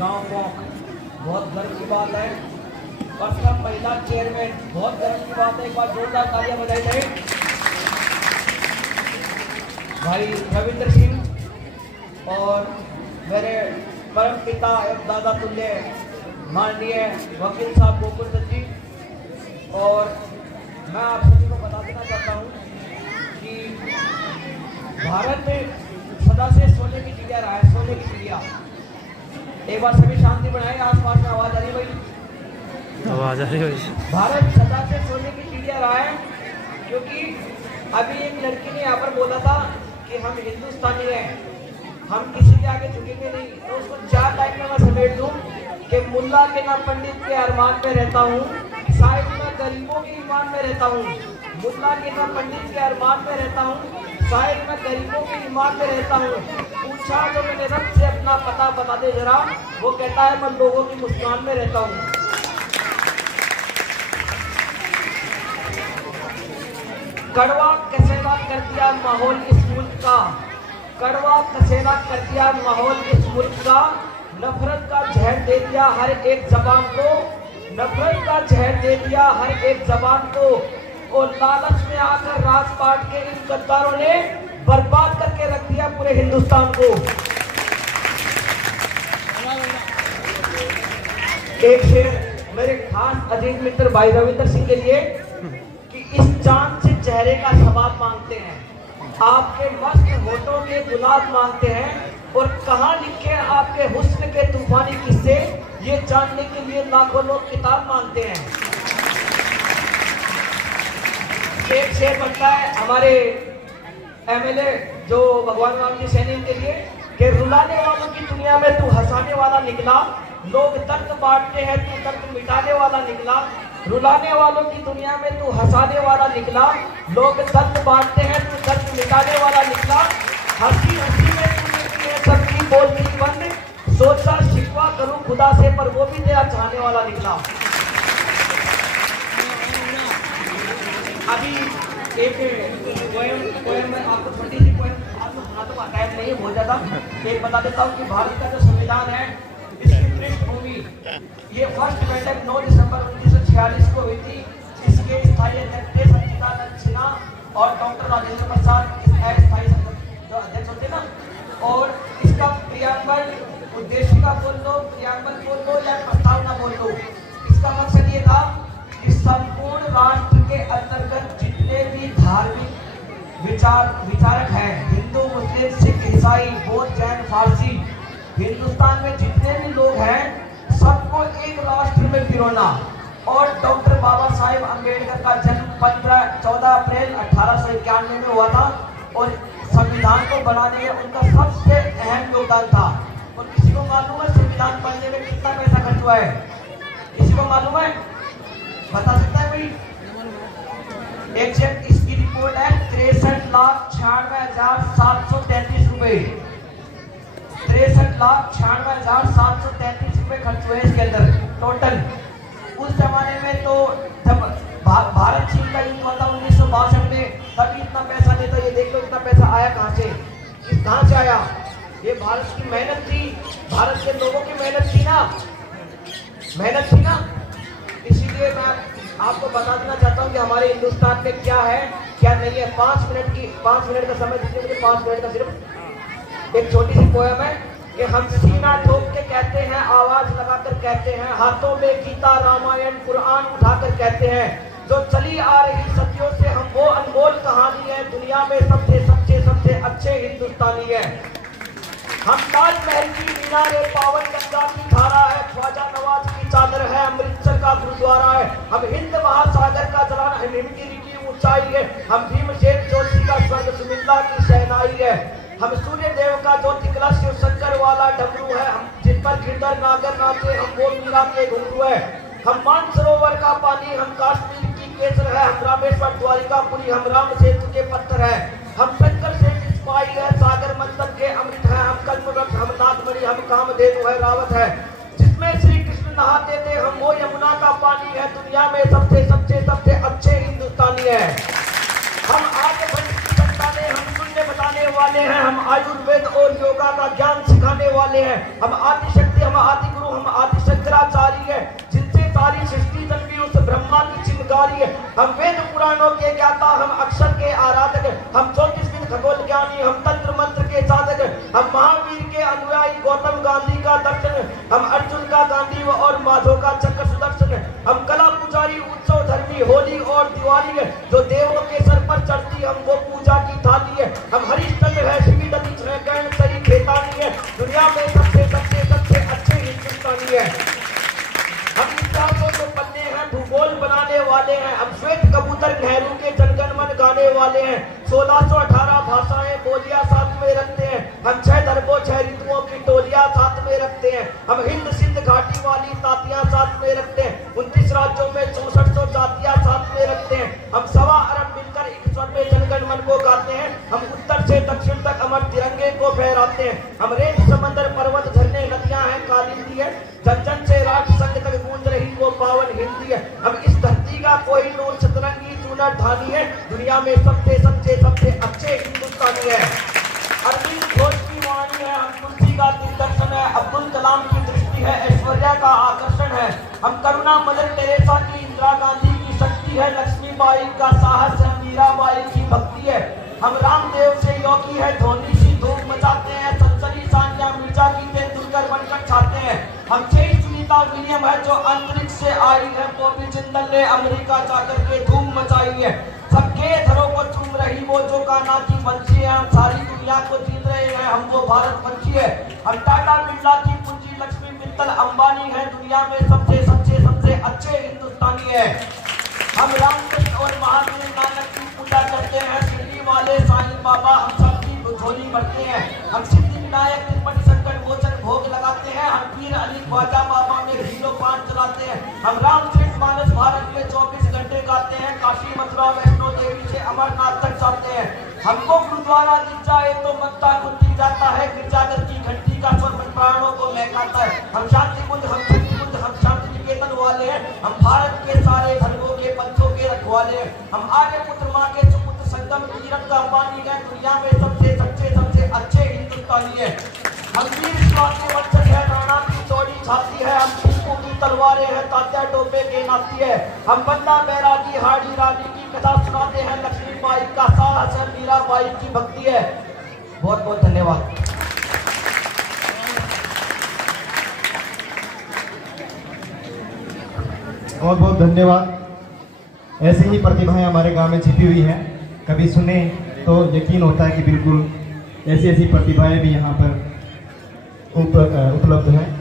गांव पोंक, बहुत गर्व की बात है। फर्स्ट टाइम महिला चेयरमैन, बहुत गर्व की बात है। एक बार जोरदार तालियां बजाई जाए। भाई रविंद्र सिंह और मेरे परम पिता एवं दादा तुल्य माननीय वकील साहब गोकुल दत्त जी, और मैं आप सभी को बता देना चाहता हूँ कि भारत में सदा से सोने की चिड़िया रहा है, सोने की चिड़िया। एक बार सभी शांति बनाए, आसपास में आवाज आ रही भाई, आवाज आ रही है। भारत सदा से सोने की चिड़िया रहा है, क्योंकि अभी एक लड़की ने यहाँ पर बोला था कि हम हिंदुस्तानी हैं, हम किसी के आगे झुकेंगे नहीं। तो उसको 4 लाइन में मैं समेट दूं कि मुल्ला के ना पंडित के अरमान में रहता हूँ, साहिब में गरीबों के ईमान में रहता हूँ। मुल्ला के ना पंडित के अरमान में रहता हूँ, साहिब में गरीबों के ईमान में रहता हूँ। पूछा तो मैंने रब से अपना पता बता दे जरा, वो कहता है मैं लोगों की मुस्कान में रहता हूँ। कड़वा कसेरा कर दिया माहौल इस मुल्क का, कड़वा कसेरा कर दिया माहौल इस मुल्क का। नफरत का जहर दे दिया हर एक जबान को, नफरत का जहर दे दिया हर एक जबान को। और लालच में आकर राजपाट के इन गद्दारों ने बर्बाद करके रख दिया पूरे हिंदुस्तान को। एक शेर मेरे खास अजीज मित्र भाई रविंद्र सिंह के लिए कि इस चांद से चेहरे का सवाब मांगते हैं, आपके मस्त होठों के गुलाब मांगते हैं, और कहाँ लिखे आपके हुस्न के तूफानी किस्से, ये जानने के लिए लाखों लोग किताब मांगते हैं। एक शेर बनता है हमारे एमएलए जो भगवान राम जी सैनी के लिए कि रुलाने वालों की दुनिया में तू हंसाने वाला निकला, लोग दर्द बांटते हैं तू दर्द मिटाने वाला निकला। रुलाने वालों की दुनिया में तू हंसाने वाला निकला, लोग दर्द बांटते हैं तू दर्द मिटाने वाला निकला। हंसी हंसी में तूने की है सबकी बोलती बंद, सोचा शिकवा करूं खुदा से पर वो भी तेरा चाहने वाला निकला। अभी एक पोएम मैं आपको छोटी सी पोएम आपको सुनाता हूँ, टाइम नहीं है बहुत ज्यादा। एक बता देता हूँ कि भारत का जो संविधान है, इसकी पृष्ठभूमि ये फर्स्ट बैठक 9 दिसंबर 1946 को हुई थी। इसके स्थायी अध्यक्ष थे सच्चिदानंद सिन्हा और डॉक्टर राजेंद्र प्रसाद अस्थायी जो अध्यक्ष होते ना। और इसका प्रियांबल, उद्देशिका बोल दो, प्रियांबल बोल दो या प्रस्तावना बोल दो, इसका मकसद ये था कि संपूर्ण राष्ट्र के अंतर्गत जितने भी धार्मिक विचारक हैं, हिंदू मुस्लिम सिख ईसाई बौद्ध जैन फारसी, हिंदुस्तान में जितने भी लोग हैं सबको एक राष्ट्र में पिरोना। और डॉक्टर बाबा साहेब अम्बेडकर का जन्म 14 अप्रैल 1891 में हुआ था, और संविधान को बनाने में उनका सबसे अहम योगदान था। और किसी को मालूम है संविधान बनने में कितना पैसा खर्च हुआ है? किसी को मालूम है? बता सकता है कोई? एग्जैक्ट इसकी रिपोर्ट है 63,96,733 रुपए। 63,96,733 रुपए खर्च हुए इसके अंदर टोटल। उस जमाने में तो जब भारत चीन का युद्ध हुआ था 1962 में, तभी इतना पैसा नहीं था। ये देख लो इतना पैसा आया कहाँ से, कहाँ से आया? ये भारत की मेहनत थी, भारत के लोगों की मेहनत थी ना, मेहनत थी ना। इसीलिए मैं आपको बता देना चाहता हूँ कि हमारे हिंदुस्तान में क्या है क्या नहीं है। 5 मिनट का समय दीजिए मुझे, 5 मिनट का सिर्फ। एक छोटी सी पोएम है कि हम सीना ठोक के कहते हैं, आवाज लगाकर कहते हैं, हाथों में गीता रामायण कुरान उठाकर कहते हैं, जो चली आ रही सदियों से हम वो अनमोल कहानी है, दुनिया में सबसे सबसे सबसे अच्छे हिंदुस्तानी है। हम ताजमहल की मीनारे पावन गंगा की धारा है, ख्वाजा नवाज की चादर है, अमृतसर का गुरुद्वारा है। हम हिंद महासागर का जलाना है, हिमगिरी की ऊंचाई है। हम भीमसेन जोशी का स्वर्ग सुमिंदा की शहनाई है। हम सूर्य देव का ज्योति कलश शिव शंकर वाला डमरू है। हम जिन पर गिरधर नागर नाचे हम वो मीरा के घुंघरू है। हम मानसरोवर का पानी, हम कश्मीर की केसर है। हम रामेश्वर द्वारिकापुरी, हम राम सेतु के पत्थर है। हम शंकर से पाई है, सागर मंथन के अमृत है। हम कल्पवृक्ष, हम नागमणि, हम कामधेनु है, रावत है। जिसमें श्री कृष्ण नहाते थे हम वो यमुना का पानी है। दुनिया में सबसे सबसे सबसे अच्छे हिंदुस्तानी है। हम आगे बताने, हम शून्य बताने वाले हैं। हम आयुर्वेद और योगा का ज्ञान सिखाने वाले हैं। हम आदि शक्ति, हम आदि हम वेद पुराणों के ज्ञाता, हम अक्षर के आराधक, हम ज्योतिषविद खगोल ज्ञानी, हम तंत्र मंत्र के साधक, हम महावीर के अनुयायी, गौतम गांधी का दर्शन, हम अर्जुन का गांधी और माधव का चक्र सुदर्शन, हम कला पुजारी, उत्सव धर्मी, होली और दिवाली है जो देवों के सर पर चढ़ती हम वो पूजा की थाली है। हम हरिश्चंद्र है, शिवी दत्त है, कर्ण सही खेतानी है, दुनिया में सबसे सबसे सबसे अच्छे हिंदुस्तानी है। हम इतिहासों के पन्ने हैं, भूगोल बनाने वाले हैं, हम श्वेत कबूतर नेहरू के जनगण मन गाने वाले हैं। 1618 भाषाएं बोलियां साथ में रखते हैं, हम 6 धर्मों 6 ऋतुओं की टोलियां साथ में रखते हैं। हम हिंद सिंध घाटी वाली तातियां साथ में रखते हैं, 29 राज्यों में 6400 जातियां साथ में रखते हैं। हम 1.25 अरब मिलकर एक स्वर में जनगण मन को गाते हैं, हम उत्तर से दक्षिण तक अमर तिरंगे को फहराते हैं। हम रेत समंदर पर्वत झरने नदियां हैं कालिंदी है, जन जन से राष्ट्र संघ तक गूंज रही वो पावन हिंदी है। हम इस धरती का कोई नूर सतरंगी चूना ढानी है, दुनिया में सबसे सबसे सबसे अच्छे हिंदुस्तानी है। अरविंद घोष की वाणी है, हम तुलसी का दिग्दर्शन है, अब्दुल कलाम की दृष्टि है, ऐश्वर्या का आकर्षण है। हम करुणा मदर टेरेसा की, इंदिरा गांधी की शक्ति है, लक्ष्मीबाई का साहस है, मीराबाई की भक्ति है। हम रामदेव से योगी है, धोनी सी धूम मचाते हैं, सनसनी सानिया मिर्जा की तेंदुलकर बनकर छाते हैं। हम सुनीता विलियम है जो अंतरिक्ष से आई है, बॉबी जिंदल ने अमेरिका जाकर के धूम मचाई है। सबके घरों को चूम रही वो जो कान्हा की बंसी है, हम सारी दुनिया को जीत रहे हैं, हम वो भारत वंशी है। हम टाटा बिरला की पूंजी, लक्ष्मी मित्तल अंबानी है, दुनिया में सबसे सबसे सबसे अच्छे हिंदुस्तानी है। हम रामकृष्ण और महावीर नानक की पूजा करते हैं, शिरडी वाले साईं बाबा हम सबकी झोली भरते हैं। हम सिद्धि विनायक तिरुपति संकट मोचन भोग लगाते हैं, हम पीर अली ख्वाजा बाबा में हीरो पान चलाते हैं। हम रामचरित मानस भारत में 24 घंटे गाते हैं, काशी मथुरा वैष्णो देवी से अमरनाथ तक जाते हैं। हमको गुरुद्वारा दिख जाए तो मत्ता खुद जाता है, गिरजाघर की घंटी का स्वर प्राणों को महकाता है। हम शांति कुंज, हम शक्ति कुंज, हम शांति निकेतन वाले हैं, हम भारत के सारे धर्मों के पंथों के रखवाले हैं। हम आर्यपुत्र माँ के सुपुत्र संगम तीरथ का पानी है, दुनिया में सबसे सबसे सबसे अच्छे हिंदुस्तानी है। हम वीर शिवा के वंशज है, राणा की चौड़ी छाती है, हम टीपू की तलवारें हैं, तात्या टोपे के नाती है। हम बन्ना बैरागी हाड़ी रानी की कथा सुनाते हैं, लक्ष्मीबाई का साहस है, मीराबाई की भक्ति है। बहुत बहुत धन्यवाद। बहुत बहुत धन्यवाद। ऐसी ही प्रतिभाएं हमारे गांव में छिपी हुई हैं, कभी सुने तो यकीन होता है कि बिल्कुल ऐसी ऐसी प्रतिभाएं भी यहाँ पर उपलब्ध हैं।